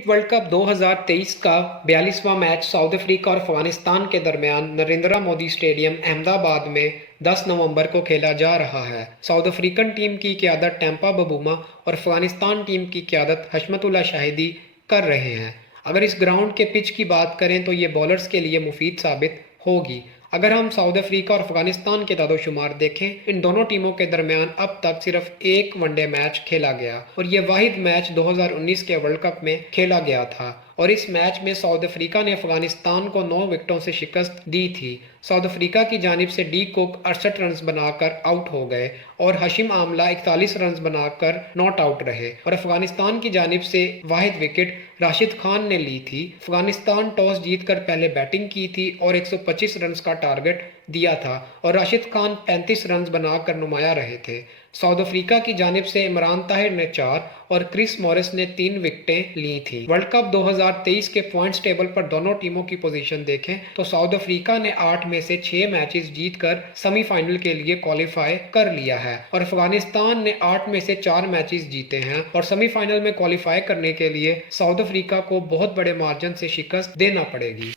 Cricket world cup 2023 का 42वां match south Africa और अफगानिस्तान के दरमियान नरेंद्र मोदी स्टेडियम अहमदाबाद में 10 नवंबर को खेला जा रहा है। साउथ अफ्रीकन टीम की क़यादत टेम्पा बबूमा और अफगानिस्तान टीम की क़यादत हशमतुल्लाह शाहिदी कर रहे हैं। अगर इस ग्राउंड के पिच की बात करें तो ये बॉलर्स के लिए मुफीद साबित होगी। अगर हम साउथ अफ्रीका और अफगानिस्तान के दादोशुमार देखें, इन दोनों टीमों के दरमियान अब तक सिर्फ एक वनडे मैच खेला गया और ये वाहिद मैच 2019 के वर्ल्ड कप में खेला गया था और इस मैच में साउथ अफ्रीका ने अफगानिस्तान को 9 विकेटों से शिकस्त दी थी। साउथ अफ्रीका की जानिब से डी कुक 68 रन बनाकर आउट हो गए और हशीम आमला 41 रन बनाकर नॉट आउट रहे और अफगानिस्तान की जानिब से वाहिद विकेट राशिद खान ने ली थी। अफगानिस्तान टॉस जीतकर पहले बैटिंग की थी और 125 रन का टारगेट दिया था और राशिद खान 35 रन बनाकर नुमाया रहे थे। साउथ अफ्रीका की जानिब से इमरान ताहिर ने 4 और क्रिस मॉरिस ने 3 विकेटें ली थी। वर्ल्ड कप 2023 के पॉइंट्स टेबल पर दोनों टीमों की पोजीशन देखें तो साउथ अफ्रीका ने 8 में से 6 मैचेस जीतकर सेमीफाइनल के लिए क्वालिफाई कर लिया है और अफगानिस्तान ने 8 में से 4 मैचेस जीते हैं और सेमीफाइनल में क्वालिफाई करने के लिए साउथ अफ्रीका को बहुत बड़े मार्जिन से शिकस्त देना पड़ेगी।